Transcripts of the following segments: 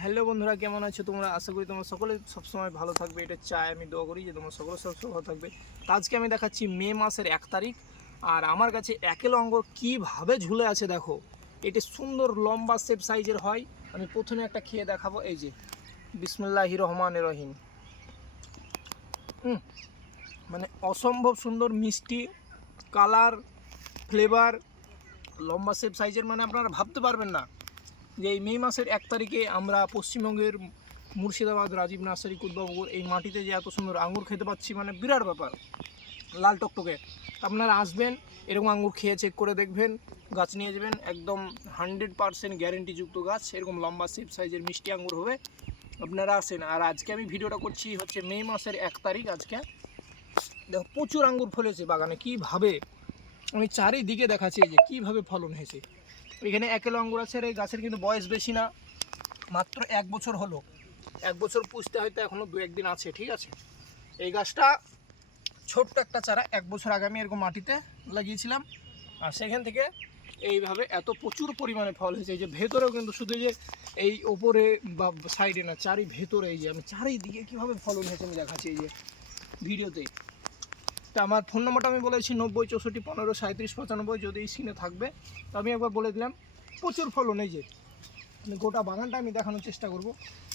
Hello বন্ধুরা, কেমন আছো তোমরা? আশা করি তোমরা সকলে সবসময় ভালো থাকবে, এটা চাই। আমি দোয়া করি যে তোমরা সকলে সবসময় ভালো থাকবে। তো আজকে আমি দেখাচ্ছি মে মাসের 1 তারিখ, আর আমার কাছে একেলো আঙ্গুর কীভাবে ঝুলে আছে দেখো। এটা সুন্দর লম্বা শেপ সাইজের হয়। আমি প্রথমে একটা খেয়ে দেখাবো, এই যে বিসমিল্লাহির রহমানির রহিম। মানে অসম্ভব সুন্দর মিষ্টি কালার, ফ্লেভার, লম্বা শেপ সাইজের, মানে আপনারা ভাবতে পারবেন না যে এই মে মাসের 1 তারিখে আমরা পশ্চিমবঙ্গের মুর্শিদাবাদ রাজীব নার্সারি কুদবাবুর এই মাটিতে যে এত সুন্দর আঙ্গুর খেতে পাচ্ছি, মানে বিরাট ব্যাপার। লাল টকটকে। আপনারা আসবেন, এরকম আঙ্গুর খেয়ে চেক করে দেখবেন, গাছ নিয়ে যাবেন, একদম 100% গ্যারেন্টিযুক্ত গাছ। এরকম লম্বা শেপ সাইজের মিষ্টি আঙ্গুর হবে, আপনারা আসেন। আর আজকে আমি ভিডিওটা করছি হচ্ছে মে মাসের 1 তারিখ। আজকে দেখো প্রচুর আঙ্গুর ফলেছে বাগানে, কীভাবে আমি চারিদিকে দেখাচ্ছি এই যে কীভাবে ফলন হয়েছে। এখানে একেলো আঙ্গুর আছে, আর এই গাছের কিন্তু বয়স বেশি না, মাত্র 1 বছর হলো। 1 বছর পুষতে হয়তো এখনও 2-1 দিন আছে, ঠিক আছে। এই গাছটা ছোট্ট একটা চারা 1 বছর আগে আমি এরকম মাটিতে লাগিয়েছিলাম, আর সেখান থেকে এইভাবে এত প্রচুর পরিমাণে ফল হয়েছে। এই যে ভেতরেও কিন্তু শুধু যে এই ওপরে বা সাইডে না, চারি ভেতরে এই যে আমি চারিদিকে কীভাবে ফলন হয়েছে আমি দেখাচ্ছি এই যে ভিডিওতে। তা আমার ফোন নম্বরটা আমি বলেছি 90 64 15 37 95, যদি এই সিনে থাকবে তো আমি একবার বলে দিলাম। প্রচুর ফলন, এই যে মানে গোটা বাগানটা আমি দেখানোর চেষ্টা করব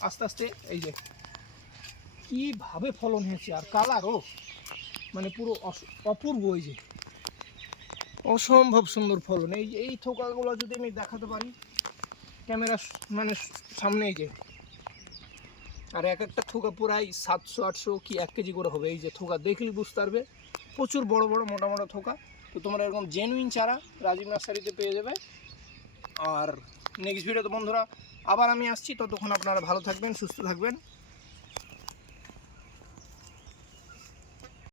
আস্তে আস্তে। এই যে কীভাবে ফলন হয়েছে, আর কালারও মানে পুরো অপূর্ব। এই যে অসম্ভব সুন্দর ফলন। এই থোকাগুলো যদি আমি দেখাতে পারি ক্যামেরা মানে সামনে, এই যে আর এক একটা থোকা প্রায় 700-800 কি 1 কেজি করে হবে। এই যে থোকা দেখলেই বুঝতে পারবে, প্রচুর বড় বড় মোটা মোটা থোকা। তো তোমরা এরকম জেনুইন চারা রাজীব নার্সারিতে পেয়ে যাবে। আর নেক্সট ভিডিওতে বন্ধুরা আবার আমি আসছি, ততক্ষণ আপনারা ভালো থাকবেন, সুস্থ থাকবেন।